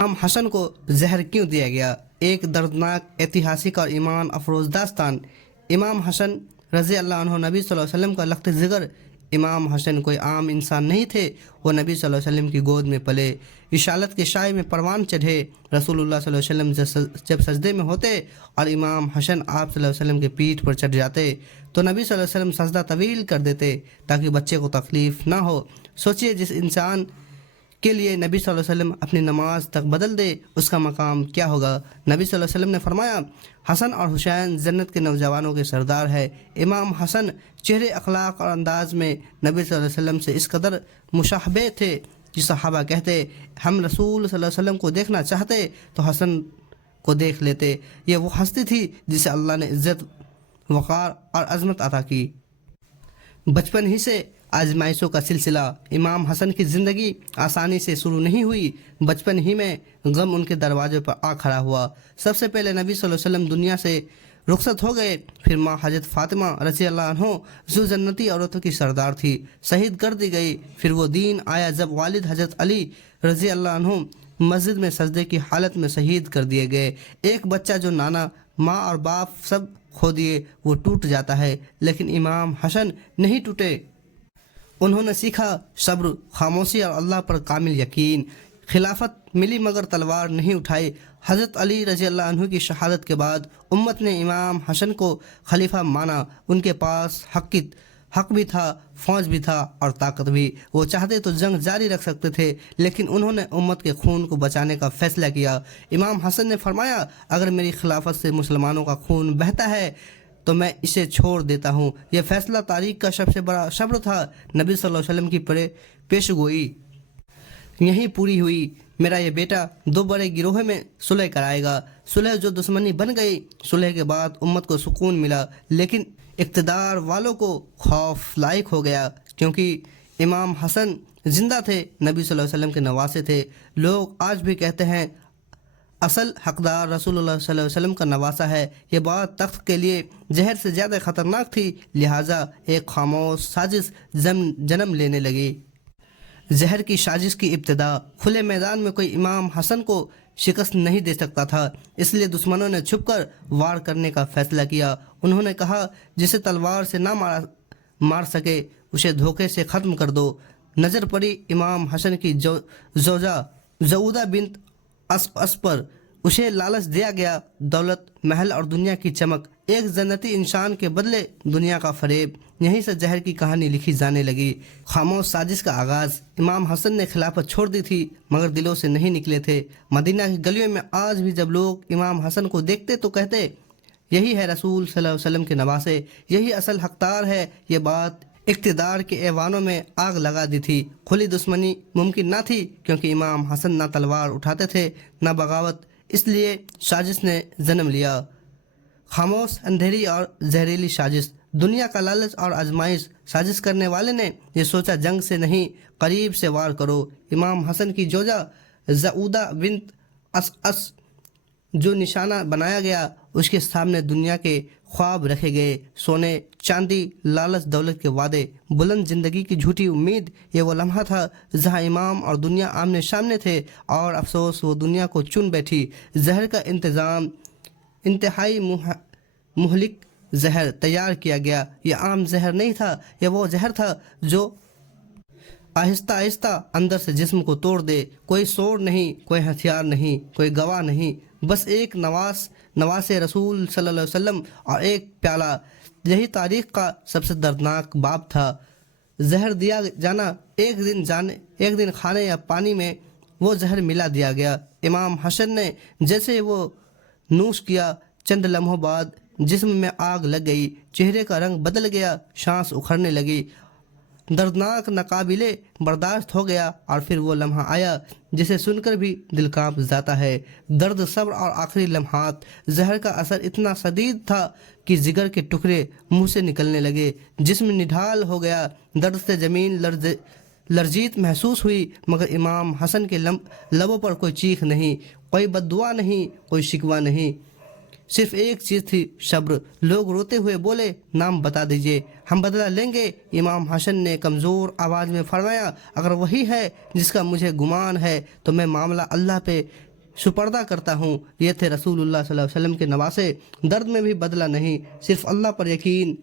इमाम हसन को जहर क्यों दिया गया? एक दर्दनाक ऐतिहासिक और ईमान अफरोज़ दास्तान। इमाम हसन रज़ी अल्लाह अन्हु नबी सल्लल्लाहु अलैहि वसल्लम का लख्त जिगर। इमाम हसन कोई आम इंसान नहीं थे। वो नबी सल्लल्लाहु अलैहि वसल्लम की गोद में पले, रिसालत के शाये में परवान चढ़े। रसूलुल्लाह सल्लल्लाहु अलैहि वसल्लम जब सजदे में होते और इमाम हसन आप सल्लल्लाहु अलैहि वसल्लम के पीठ पर चढ़ जाते तो नबी सल्लल्लाहु अलैहि वसल्लम सजदा तवील कर देते ताकि बच्चे को तकलीफ़ ना हो। सोचिए, जिस इंसान के लिए नबी सल्लल्लाहु अलैहि वसल्लम अपनी नमाज तक बदल दे, उसका मकाम क्या होगा? नबी सल्लल्लाहु अलैहि वसल्लम ने फरमाया, हसन और हुसैन जन्नत के नौजवानों के सरदार है। इमाम हसन चेहरे, अखलाक और अंदाज में नबी सल्लल्लाहु अलैहि वसल्लम से इस कदर मुशाहबे थे कि सहाबा कहते, हम रसूल सल्लल्लाहु अलैहि वसल्लम को देखना चाहते तो हसन को देख लेते। ये वो हस्ती थी जिसे अल्लाह ने इज़्ज़त, वक़ार और अज़मत अता की। बचपन ही से आजमाइशों का सिलसिला। इमाम हसन की ज़िंदगी आसानी से शुरू नहीं हुई। बचपन ही में गम उनके दरवाजे पर आ खड़ा हुआ। सबसे पहले नबी सल्लल्लाहु अलैहि वसल्लम दुनिया से रुखसत हो गए। फिर माँ हज़रत फ़ातिमा रज़ी अल्लाह अन्हो जो जन्नती औरतों की सरदार थी, शहीद कर दी गई। फिर वो दिन आया जब वालिद हज़रत अली रज़ी अल्लाह अन्हो मस्जिद में सजदे की हालत में शहीद कर दिए गए। एक बच्चा जो नाना, माँ और बाप सब खो दिए, वो टूट जाता है, लेकिन इमाम हसन नहीं टूटे। उन्होंने सीखा सब्र, खामोशी और अल्लाह पर कामिल यकीन। खिलाफत मिली मगर तलवार नहीं उठाई। हज़रत अली रज़ी अल्लाह अन्हु की शहादत के बाद उम्मत ने इमाम हसन को खलीफा माना। उनके पास हक भी था, फौज भी था और ताकत भी। वो चाहते तो जंग जारी रख सकते थे, लेकिन उन्होंने उम्मत के खून को बचाने का फैसला किया। इमाम हसन ने फरमाया, अगर मेरी खिलाफत से मुसलमानों का खून बहता है तो मैं इसे छोड़ देता हूँ। यह फैसला तारीख का सबसे बड़ा सब्र था। नबी सल्लल्लाहु अलैहि वसल्लम की पेशगोई यहीं पूरी हुई। मेरा ये बेटा दो बड़े गिरोह में सुलह कराएगा। सुलह जो दुश्मनी बन गई। सुलह के बाद उम्मत को सुकून मिला, लेकिन इक़्तिदार वालों को खौफ लायक हो गया, क्योंकि इमाम हसन जिंदा थे, नबी सल्लल्लाहु अलैहि वसल्लम के नवासे थे। लोग आज भी कहते हैं असल हकदार रसूलुल्लाह सल्लल्लाहु अलैहि वसल्लम का नवासा है। ये बात तख्त के लिए जहर से ज़्यादा ख़तरनाक थी, लिहाजा एक खामोश साजिश जन्म लेने लगी। जहर की साजिश की इब्तिदा। खुले मैदान में कोई इमाम हसन को शिकस्त नहीं दे सकता था, इसलिए दुश्मनों ने छुपकर वार करने का फैसला किया। उन्होंने कहा, जिसे तलवार से ना मार सके उसे धोखे से ख़त्म कर दो। नज़र पड़ी इमाम हसन की जोजा जऊदा बिन्त अस पर। उसे लालच दिया गया, दौलत, महल और दुनिया की चमक। एक जन्नती इंसान के बदले दुनिया का फरेब। यहीं से जहर की कहानी लिखी जाने लगी। खामोश साजिश का आगाज़। इमाम हसन ने खिलाफत छोड़ दी थी, मगर दिलों से नहीं निकले थे। मदीना की गलियों में आज भी जब लोग इमाम हसन को देखते तो कहते, यही है रसूल सल्लल्लाहु अलैहि वसल्लम के नवासे, यही असल हकदार है। ये बात इक़्तिदार के ऐवानों में आग लगा दी थी। खुली दुश्मनी मुमकिन ना थी, क्योंकि इमाम हसन ना तलवार उठाते थे ना बगावत। इसलिए साजिश ने जन्म लिया, खामोश, अंधेरी और जहरीली साजिश। दुनिया का लालच और आजमाइश। साजिश करने वाले ने यह सोचा, जंग से नहीं, करीब से वार करो। इमाम हसन की जोजा जऊदा बिन्त अस जो निशाना बनाया गया, उसके सामने दुनिया के ख्वाब रखे गए। सोने, चांदी, लालच, दौलत के वादे, बुलंद ज़िंदगी की झूठी उम्मीद। ये वो लम्हा था जहाँ इमाम और दुनिया आमने सामने थे, और अफसोस वो दुनिया को चुन बैठी। जहर का इंतज़ाम, इंतहाई मुहलिक जहर तैयार किया गया। ये आम जहर नहीं था, यह वो जहर था जो आहिस्ता आहिस्ता अंदर से जिस्म को तोड़ दे। कोई शोर नहीं, कोई हथियार नहीं, कोई गवाह नहीं, बस एक नवासे रसूल सल्लल्लाहु अलैहि वसल्लम और एक प्याला। यही तारीख़ का सबसे दर्दनाक बाब था। जहर दिया जाना, एक दिन खाने या पानी में वो जहर मिला दिया गया। इमाम हसन ने जैसे वो नूश किया, चंद लम्हों बाद जिस्म में आग लग गई, चेहरे का रंग बदल गया, सांस उखड़ने लगी। दर्दनाक नाकाबिले बर्दाश्त हो गया। और फिर वो लम्हा आया जिसे सुनकर भी दिल कांप जाता है। दर्द, सब्र और आखिरी लम्हात। जहर का असर इतना शदीद था कि जिगर के टुकड़े मुंह से निकलने लगे, जिस्म निढाल हो गया। दर्द से ज़मीन लर्जीत महसूस हुई, मगर इमाम हसन के लबों पर कोई चीख नहीं, कोई बद्दुआ नहीं, कोई शिकवा नहीं। सिर्फ एक चीज़ थी, सब्र। लोग रोते हुए बोले, नाम बता दीजिए, हम बदला लेंगे। इमाम हसन ने कमज़ोर आवाज़ में फरमाया, अगर वही है जिसका मुझे गुमान है तो मैं मामला अल्लाह पे سپردہ کرتا ہوں۔ یہ تھے رسول اللہ صلی اللہ علیہ وسلم کے نواسے، درد میں بھی بدلہ نہیں، صرف اللہ پر یقین۔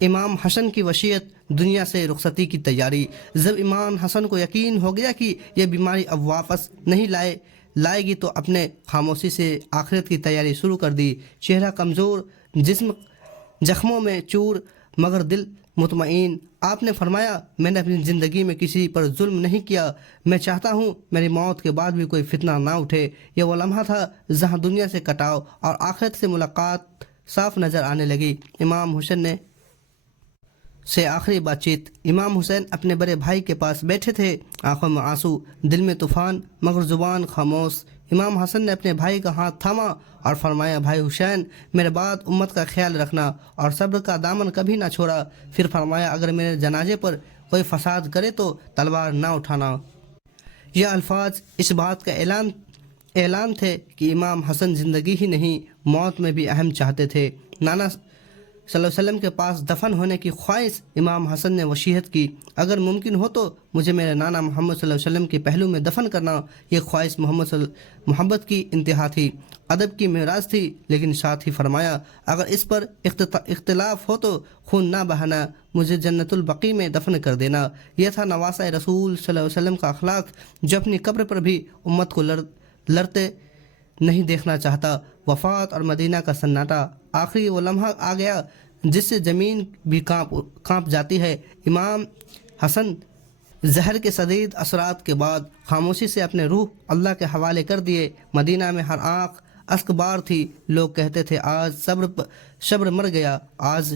امام حسن کی وصیت، دنیا سے رخصتی کی تیاری۔ جب امام حسن کو یقین ہو گیا کہ یہ بیماری اب واپس نہیں لائے گی تو اپنے خاموشی سے آخرت کی تیاری شروع کر دی۔ چہرہ کمزور، جسم زخموں میں چور، مگر دل مطمئن۔ آپ نے فرمایا، میں نے اپنی زندگی میں کسی پر ظلم نہیں کیا، میں چاہتا ہوں میری موت کے بعد بھی کوئی فتنہ نہ اٹھے۔ یہ وہ لمحہ تھا جہاں دنیا سے کٹاؤ اور آخرت سے ملاقات صاف نظر آنے لگی۔ امام حسین سے آخری بات چیت۔ امام حسین اپنے بڑے بھائی کے پاس بیٹھے تھے، آنکھوں میں آنسو، دل میں طوفان، مگر زبان خاموش۔ امام حسن نے اپنے بھائی کا ہاتھ تھاما اور فرمایا، بھائی حسین، میرے بعد امت کا خیال رکھنا اور صبر کا دامن کبھی نہ چھوڑا۔ پھر فرمایا، اگر میرے جنازے پر کوئی فساد کرے تو تلوار نہ اٹھانا۔ یہ الفاظ اس بات کا اعلان تھے کہ امام حسن زندگی ہی نہیں، موت میں بھی اہم چاہتے تھے۔ نانا صلی اللہ علیہ وسلم کے پاس دفن ہونے کی خواہش امام حسن نے وصیت کی، اگر ممکن ہو تو مجھے میرے نانا محمد صلی اللہ علیہ وسلم کے پہلو میں دفن کرنا۔ یہ خواہش محبت کی انتہا تھی، ادب کی معراج تھی، لیکن ساتھ ہی فرمایا، اگر اس پر اختلاف ہو تو خون نہ بہانا، مجھے جنت البقیع میں دفن کر دینا۔ یہ تھا نواسہ رسول صلی اللہ علیہ وسلم کا اخلاق، جو اپنی قبر پر بھی امت کو لڑتے نہیں دیکھنا چاہتا۔ وفات اور مدینہ کا سناٹا، آخری وہ لمحہ آ گیا جس سے زمین بھی کانپ جاتی ہے۔ امام حسن زہر کے شدید اثرات کے بعد خاموشی سے اپنے روح اللہ کے حوالے کر دیے۔ مدینہ میں ہر آنکھ اشک بار تھی، لوگ کہتے تھے، آج صبر مر گیا، آج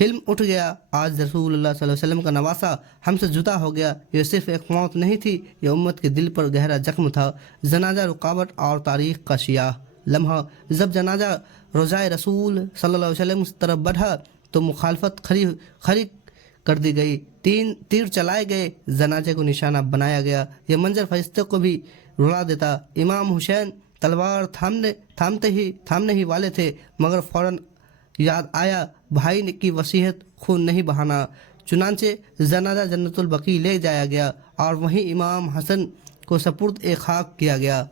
حلم اٹھ گیا، آج رسول اللہ صلی اللہ علیہ وسلم کا نواسہ ہم سے جدا ہو گیا۔ یہ صرف ایک موت نہیں تھی، یہ امت کے دل پر گہرا زخم تھا۔ جنازہ رکاوٹ اور تاریخ کا سیاہ لمحہ۔ جب جنازہ روضہ رسول صلی اللہ علیہ وسلم کی طرف بڑھا تو مخالفت کھڑی کر دی گئی، تیر چلائے گئے، جنازے کو نشانہ بنایا گیا۔ یہ منظر فرشتوں کو بھی رلا دیتا۔ امام حسین تلوار تھامنے ہی والے تھے، مگر فوراً یاد آیا، بھائی کی وصیت، خون نہیں بہانا۔ چنانچہ جنازہ جنت البقیع لے جایا گیا اور وہیں امام حسن کو سپرد خاک کیا گیا۔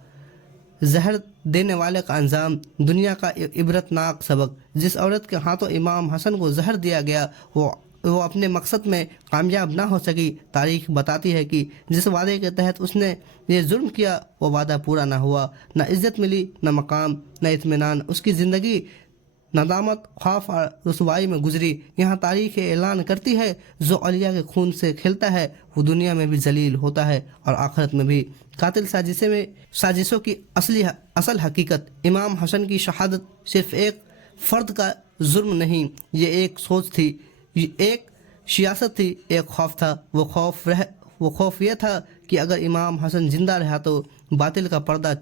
زہر دینے والے کا انجام، دنیا کا عبرتناک سبق۔ جس عورت کے ہاتھوں امام حسن کو زہر دیا گیا وہ اپنے مقصد میں کامیاب نہ ہو سکی۔ تاریخ بتاتی ہے کہ جس وعدے کے تحت اس نے یہ جرم کیا وہ وعدہ پورا نہ ہوا، نہ عزت ملی، نہ مقام، نہ اطمینان۔ اس کی زندگی ندامت، خوف اور رسوائی میں گزری۔ یہاں تاریخ اعلان کرتی ہے، جو اولیاء کے خون سے کھیلتا ہے وہ دنیا میں بھی ذلیل ہوتا ہے اور آخرت میں بھی۔ قاتل سازشوں کی اصل حقیقت۔ امام حسن کی شہادت صرف ایک فرد کا جرم نہیں، یہ ایک سوچ تھی، ایک سیاست تھی، ایک خوف تھا۔ وہ خوف یہ تھا کہ اگر امام حسن زندہ رہا تو باطل کا پردہ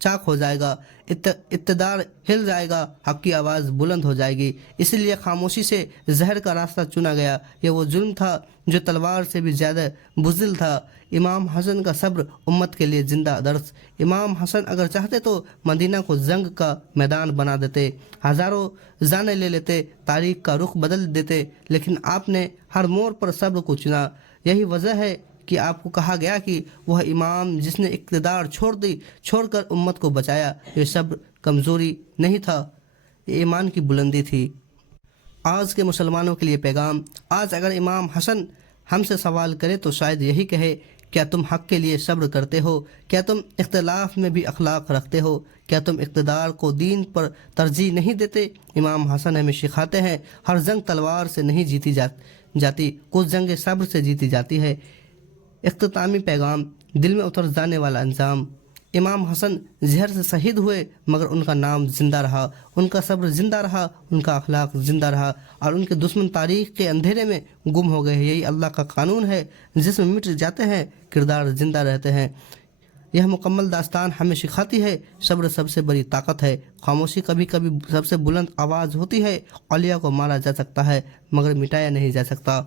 چاک ہو جائے گا، اقتدار ہل جائے گا، حق کی آواز بلند ہو جائے گی۔ اس لیے خاموشی سے زہر کا راستہ چنا گیا۔ یہ وہ جرم تھا جو تلوار سے بھی زیادہ بزدل تھا۔ امام حسن کا صبر امت کے لیے زندہ درس۔ امام حسن اگر چاہتے تو مدینہ کو جنگ کا میدان بنا دیتے، ہزاروں جانیں لے لیتے، تاریخ کا رخ بدل دیتے، لیکن آپ نے ہر موڑ پر صبر کو چنا۔ یہی وجہ ہے کہ آپ کو کہا گیا کہ وہ امام جس نے اقتدار چھوڑ کر امت کو بچایا۔ یہ صبر کمزوری نہیں تھا، یہ ایمان کی بلندی تھی۔ آج کے مسلمانوں کے لیے پیغام۔ آج اگر امام حسن ہم سے سوال کرے تو شاید یہی کہے، کیا تم حق کے لیے صبر کرتے ہو؟ کیا تم اختلاف میں بھی اخلاق رکھتے ہو؟ کیا تم اقتدار کو دین پر ترجیح نہیں دیتے؟ امام حسن ہمیں سکھاتے ہیں، ہر جنگ تلوار سے نہیں جیتی جاتی، کچھ جنگیں صبر سے جیتی جاتی ہے۔ اختتامی پیغام، دل میں اتر جانے والا انجام۔ امام حسن زہر سے شہید ہوئے، مگر ان کا نام زندہ رہا، ان کا صبر زندہ رہا، ان کا اخلاق زندہ رہا، اور ان کے دشمن تاریخ کے اندھیرے میں گم ہو گئے۔ یہی اللہ کا قانون ہے، جس میں مٹ جاتے ہیں کردار زندہ رہتے ہیں۔ یہ مکمل داستان ہمیں سکھاتی ہے، صبر سب سے بڑی طاقت ہے۔ خاموشی کبھی کبھی سب سے بلند آواز ہوتی ہے۔ اولیاء کو مارا جا سکتا ہے مگر مٹایا نہیں جا سکتا۔